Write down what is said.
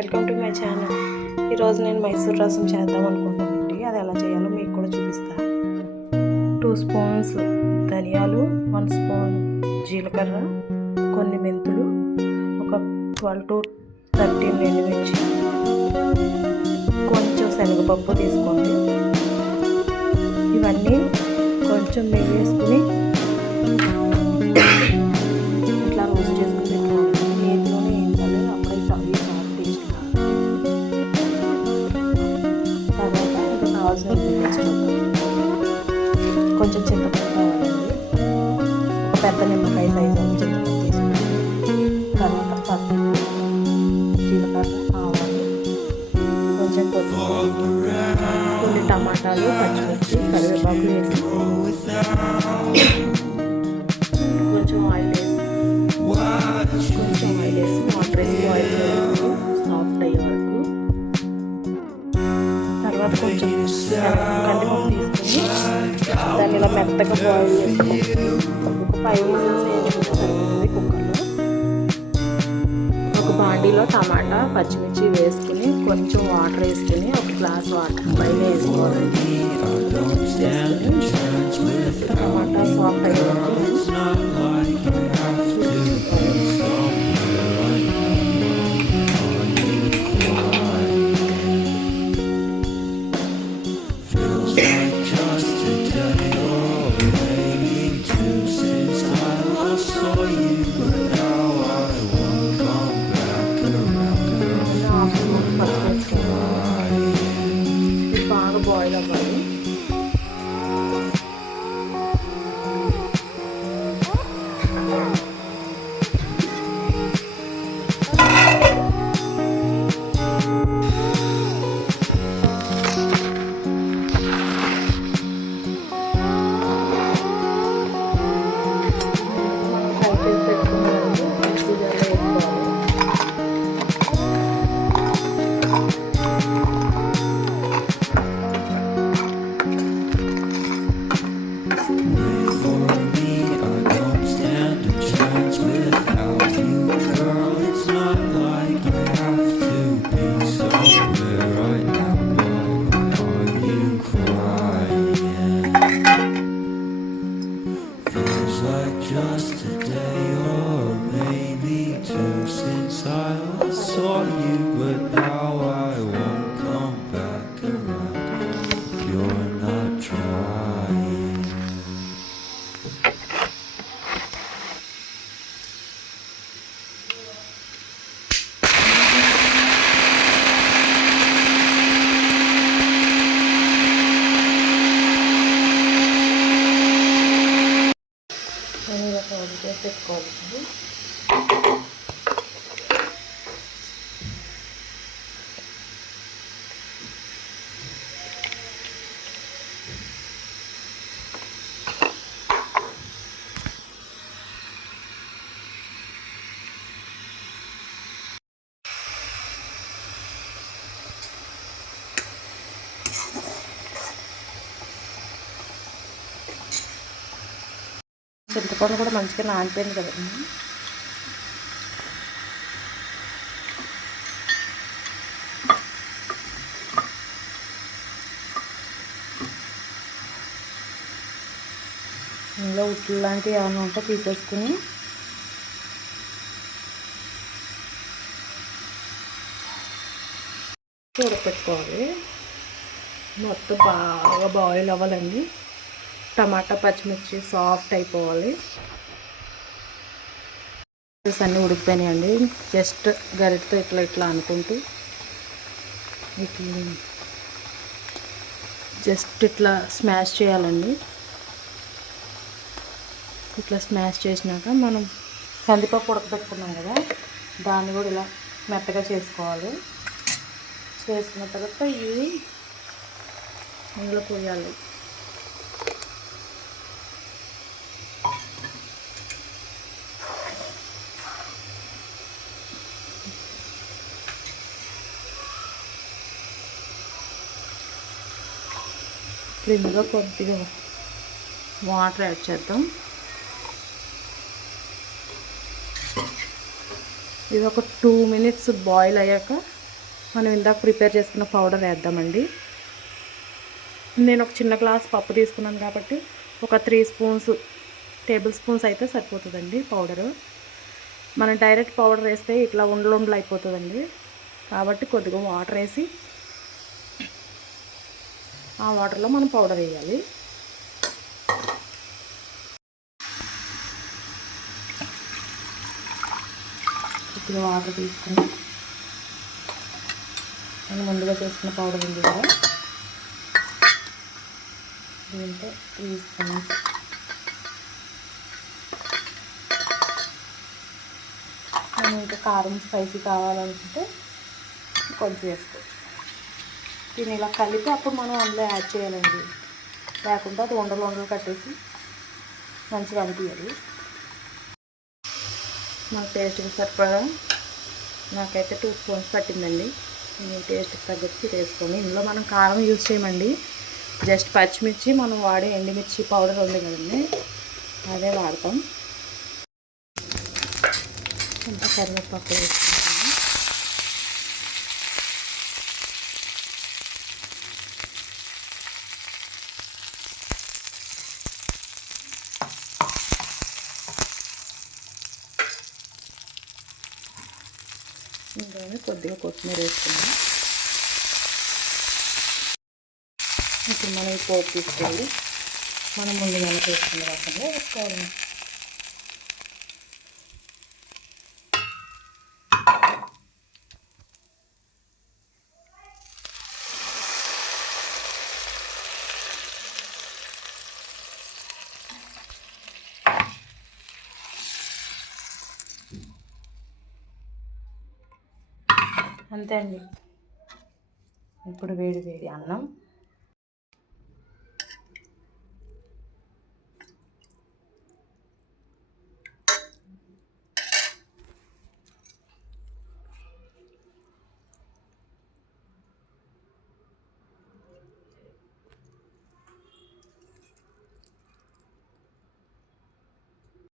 Welcome to my channel. ఈరోజు నేను మైసూర్ రసం చేద్దాం అనుకుంటున్నానండి. అది ఎలా చేయాలో మీకు కూడా చూపిస్తాను. 2 స్పూన్స్ ధనియాలు, 1 స్పూన్ జీలకర్ర, కొన్ని మెంతులు, ఒక 12 to 13 ఎండుమిర్చి, కొంచెం శనగపప్పు తీసుకోండి. ఇవన్నీ కొంచెం నెయ్యి వేసుకుని ఇట్లా రోస్ట్ చేసుకుని పెట్టుకోవాలి. నేతిలోనే వేయాలి, అప్పుడైతే అవి చాలా టేస్ట్. తర్వాత ఇంకా కావాల్సిన కొంచెం చింతపండు కావాలండి. ఒక పెద్ద నిమ్మకాయ సైజు చింతపండు తీసుకుని, తర్వాత పసుపు, జీలకర్ర, ఆవాలు, కొంచెం కొత్తిమీర, కొన్ని టమాటాలు, పచ్చిమిర్చి, కరివేపాకు వేసి కొంచెం ఆయిల్ వేసి వాటర్ వేసి బాయిల్ చేయడానికి సాఫ్ట్ అయ్యే వరకు. తర్వాత కొంచెం కందిపప్పు తీసుకొని దాన్ని ఇలా మెత్తగా బాయిల్ చేసుకుని ఒక 5 విజిల్స్ వేయించుకుంటే సరిపోతుంది కుక్కర్లో. ఒక బాండీలో టమాటా, పచ్చిమిర్చి వేసుకుని కొంచెం వాటర్ వేసుకుని ఒక గ్లాస్ వాటర్ పైన వేసుకోవాలండి. టమాటా సాఫ్ట్ అయ్యే వరకు బాగా బాయిల్ అవ్వాలి. Just a day or maybe 2 since I last saw you, but now I won't come back around if you're not trying. పెట్టుకోవాలి. చింతపండు కూడా మంచిగా నానిపోయింది కదండి. ఇందులో ఉట్లు లాంటివి ఏమైనా ఉంటే తీసేసుకుని ఉడకపెట్టుకోవాలి. మొత్తం బాగా బాయిల్ అవ్వాలండి. టమాటా, పచ్చిమిర్చి సాఫ్ట్ అయిపోవాలి. అన్నీ ఉడికిపోయినాయండి. జస్ట్ గరిటతో ఇట్లా ఇట్లా అనుకుంటూ ఇట్లా జస్ట్ ఇట్లా స్మాష్ చేయాలండి. ఇట్లా స్మాష్ చేసినాక మనం కందిపప్పు ఉడకబెట్టుకున్నాం కదా, దాన్ని కూడా ఇలా మెత్తగా చేసుకోవాలి. చేసుకున్న తర్వాత ఇవి ఇందులో పోయాలి. ఇందులో కొద్దిగా వాటర్ యాడ్ చేద్దాం. ఇది ఒక 2 minutes బాయిల్ అయ్యాక మనం ఇందాక ప్రిపేర్ చేసుకున్న పౌడర్ వేద్దామండి. నేను ఒక చిన్న గ్లాస్ పప్పు తీసుకున్నాను కాబట్టి ఒక 3 టేబుల్ స్పూన్స్ అయితే సరిపోతుందండి పౌడరు. మనం డైరెక్ట్ పౌడర్ వేస్తే ఇట్లా ఉండలు అయిపోతుందండి. కాబట్టి కొద్దిగా వాటర్ వేసి ఆ వాటర్లో మనం పౌడర్ వేయాలి. కొద్దిగా వాటర్ తీసుకుని నేను ముందుగా చేసుకున్న పౌడర్ ఉంది కదా, దీంతో 3 స్పూన్స్ మనం ఇంకా కారం స్పైసీ కావాలనుకుంటే కొంచెం వేసుకోవచ్చు. దీన్ని ఇలా కలిపి అప్పుడు మనం అందులో యాడ్ చేయాలండి, లేకుంటే అది ఉండలు కట్టేసి మంచిగా అనిపించాలి. నాకు టేస్ట్కి సరిపడా నాకైతే 2 స్పూన్స్ పట్టిందండి. మీ టేస్ట్కి తగ్గట్టు వేసుకొని ఇందులో మనం కారం యూజ్ చేయమండి, జస్ట్ పచ్చిమిర్చి మనం వాడే ఎండుమిర్చి పౌడర్ ఉంది కదండి అదే వాడతాం. కొంచెం కరివేపాకు వేసుకుంటాము. ఇందులోనే కొద్దిగా కొత్తిమీర వేసుకున్నాం. ఇప్పుడు మనం ఈ పోపు తీసుకోవాలి, మనం ముందుగానే వేసుకున్న రకంగా వేసుకోవాలి. అంతే అండి. ఇప్పుడు వేడి వేడి అన్నం